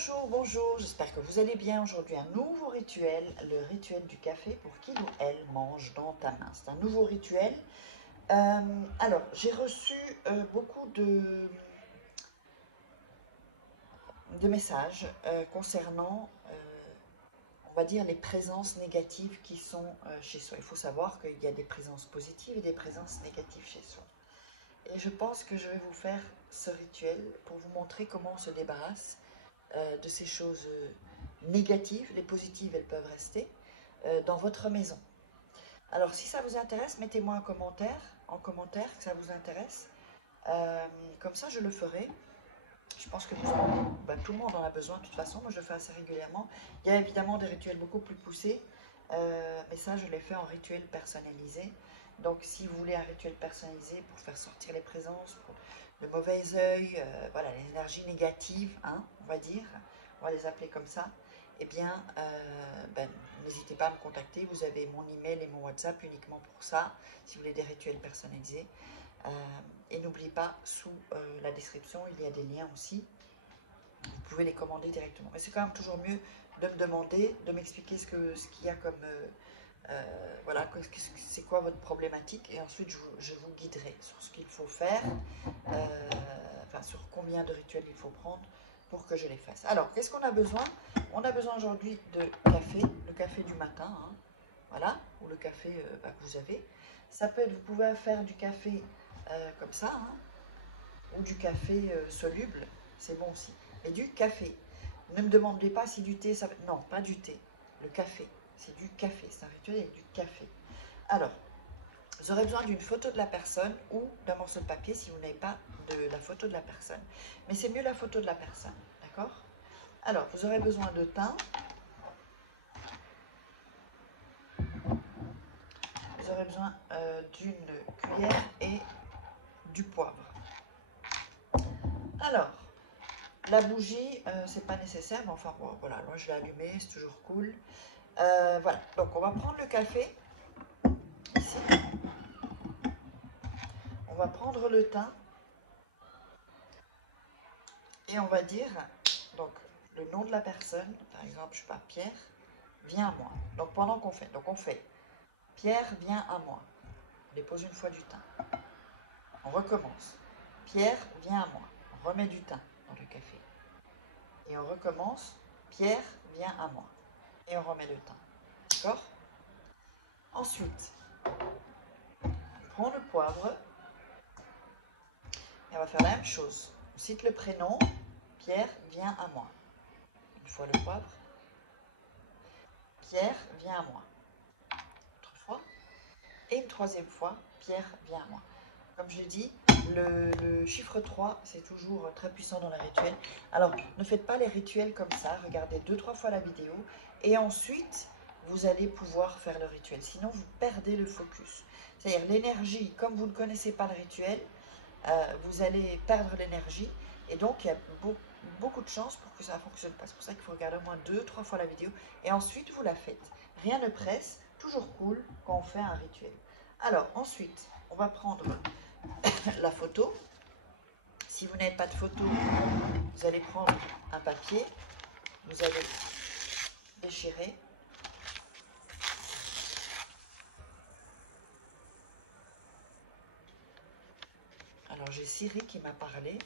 Bonjour, bonjour, j'espère que vous allez bien. Aujourd'hui, un nouveau rituel, le rituel du café pour qu'il ou elle mange dans ta main. C'est un nouveau rituel. Alors, j'ai reçu beaucoup de messages concernant, on va dire, les présences négatives qui sont chez soi. Il faut savoir qu'il y a des présences positives et des présences négatives chez soi. Et je pense que je vais vous faire ce rituel pour vous montrer comment on se débarrasse de ces choses négatives. Les positives, elles peuvent rester dans votre maison. Alors, si ça vous intéresse, mettez-moi en commentaire que ça vous intéresse. Comme ça, je le ferai. Je pense que tout le monde en a besoin de toute façon. Moi, je le fais assez régulièrement. Il y a évidemment des rituels beaucoup plus poussés, mais ça, je l'ai fait en rituel personnalisé. Donc, si vous voulez un rituel personnalisé pour faire sortir les présences, pour le mauvais œil, voilà, les énergies négatives, hein, on va dire, on va les appeler comme ça, eh bien, n'hésitez pas à me contacter. Vous avez mon email et mon WhatsApp uniquement pour ça, si vous voulez des rituels personnalisés. Et n'oubliez pas, sous la description, il y a des liens aussi. Vous pouvez les commander directement. Mais c'est quand même toujours mieux de me demander, de m'expliquer ce qu'il y a comme... voilà, c'est quoi votre problématique. Et ensuite, je vous guiderai sur ce qu'il faut faire, enfin, sur combien de rituels il faut prendre pour que je les fasse. Alors, qu'est-ce qu'on a besoin? On a besoin aujourd'hui de café, le café du matin, hein, voilà, ou le café que vous avez. Ça peut être, vous pouvez faire du café comme ça, hein, ou du café soluble, c'est bon aussi. Mais du café. Ne me demandez pas si du thé, ça... Non, pas du thé, le café. C'est du café, c'est un rituel avec du café. Alors, vous aurez besoin d'une photo de la personne ou d'un morceau de papier si vous n'avez pas de la photo de la personne. Mais c'est mieux la photo de la personne, d'accord? Alors, vous aurez besoin de thym. Vous aurez besoin d'une cuillère et du poivre. Alors, la bougie, c'est pas nécessaire, mais enfin bon, voilà, moi je l'ai allumée, c'est toujours cool. Voilà, donc on va prendre le café, ici. On va prendre le thym. Et on va dire, donc, le nom de la personne, par exemple, je sais pas, Pierre, viens à moi. Donc, pendant qu'on fait, donc on fait, Pierre, viens à moi. On dépose une fois du thym. On recommence. Pierre, viens à moi. On remet du thym dans le café. Et on recommence. Pierre, viens à moi. Et on remet le thym. D'accord? Ensuite, on prend le poivre. Et on va faire la même chose. On cite le prénom. Pierre, viens à moi. Une fois le poivre. Pierre, viens à moi. Autre fois. Et une troisième fois, Pierre, viens à moi. Comme je dis, le chiffre 3, c'est toujours très puissant dans les rituels. Alors, ne faites pas les rituels comme ça. Regardez 2-3 fois la vidéo. Et ensuite, vous allez pouvoir faire le rituel. Sinon, vous perdez le focus. C'est-à-dire l'énergie, comme vous ne connaissez pas le rituel, vous allez perdre l'énergie. Et donc, il y a beaucoup de chances pour que ça ne fonctionne pas. C'est pour ça qu'il faut regarder au moins 2-3 fois la vidéo. Et ensuite, vous la faites. Rien ne presse. Toujours cool quand on fait un rituel. Alors, ensuite, on va prendre la photo. Si vous n'avez pas de photo, vous allez prendre un papier. Vous allez déchirer. Alors, j'ai Siri qui m'a parlé.